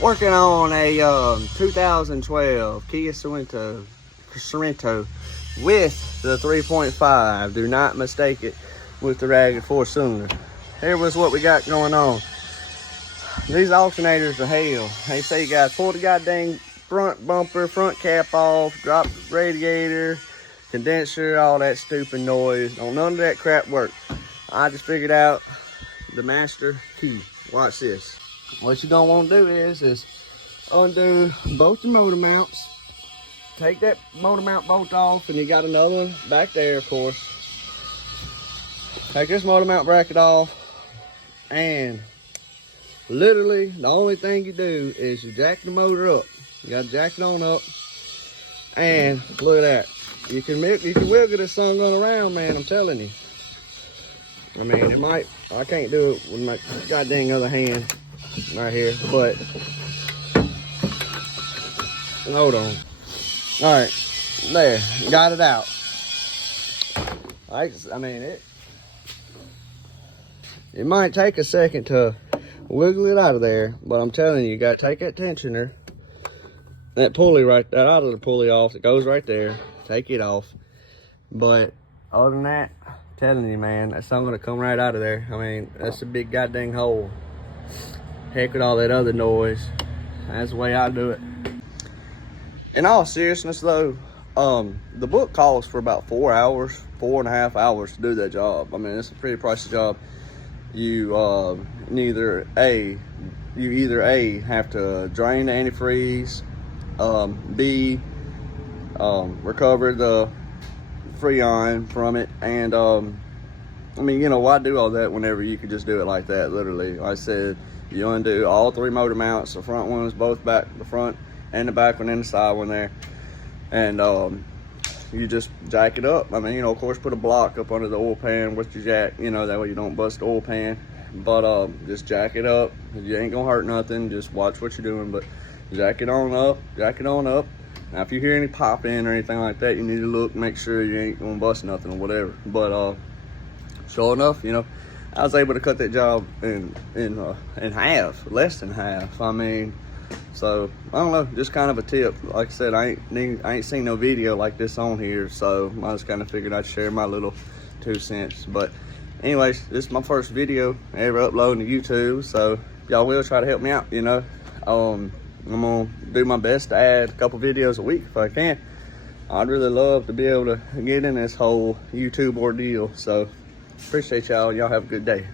Working on a 2012 Kia Sorento with the 3.5. Do not mistake it with the ragged 4-cylinder. Here was what we got going on. These alternators are hell. They say you got to pull the goddamn front bumper, front cap off, drop the radiator, condenser, all that stupid noise. None of that crap works. I just figured out the master key. Watch this. What you don't want to do is undo both the motor mounts. Take that motor mount bolt off, and you got another one back there, of course. Take this motor mount bracket off, and literally the only thing you do is you jack the motor up. You got to jack it on up, and look at that. You can wiggle this son going around, man. I'm telling you. I mean, I can't do it with my goddamn other hand right here, but hold on. All right, there, got it out. I mean, it might take a second to wiggle it out of there, but I'm telling you, you gotta take that tensioner, that pulley right, that out of the pulley off, it goes right there, take it off. But other than that, I'm telling you, man, that's not gonna come right out of there. I mean, that's a big goddamn hole. Heck with all that other noise. That's the way I do it. In all seriousness though, the book calls for about 4 hours, 4.5 hours to do that job. I mean, it's a pretty pricey job. You either A, have to drain the antifreeze, B, recover the Freon from it, and I mean, you know, why do all that whenever you could just do it like that, literally? Like I said, you undo all 3 motor mounts, the front ones, both back, the front and the back one and the side one there, and you just jack it up. I mean, you know, of course, put a block up under the oil pan with your jack, you know, that way you don't bust the oil pan. But just jack it up. You ain't gonna hurt nothing. Just watch what you're doing, but jack it on up, jack it on up. Now, if you hear any popping or anything like that, you need to look, make sure you ain't gonna bust nothing or whatever. But sure enough, you know, I was able to cut that job in half, less than half. I mean, so I don't know, just kind of a tip. Like I said, I ain't seen no video like this on here, so I just kind of figured I'd share my little 2 cents. But anyways, this is my first video ever uploading to YouTube, so y'all will try to help me out, you know. I'm gonna do my best to add a couple videos a week if I can. I'd really love to be able to get in this whole YouTube ordeal. So appreciate y'all. Y'all have a good day.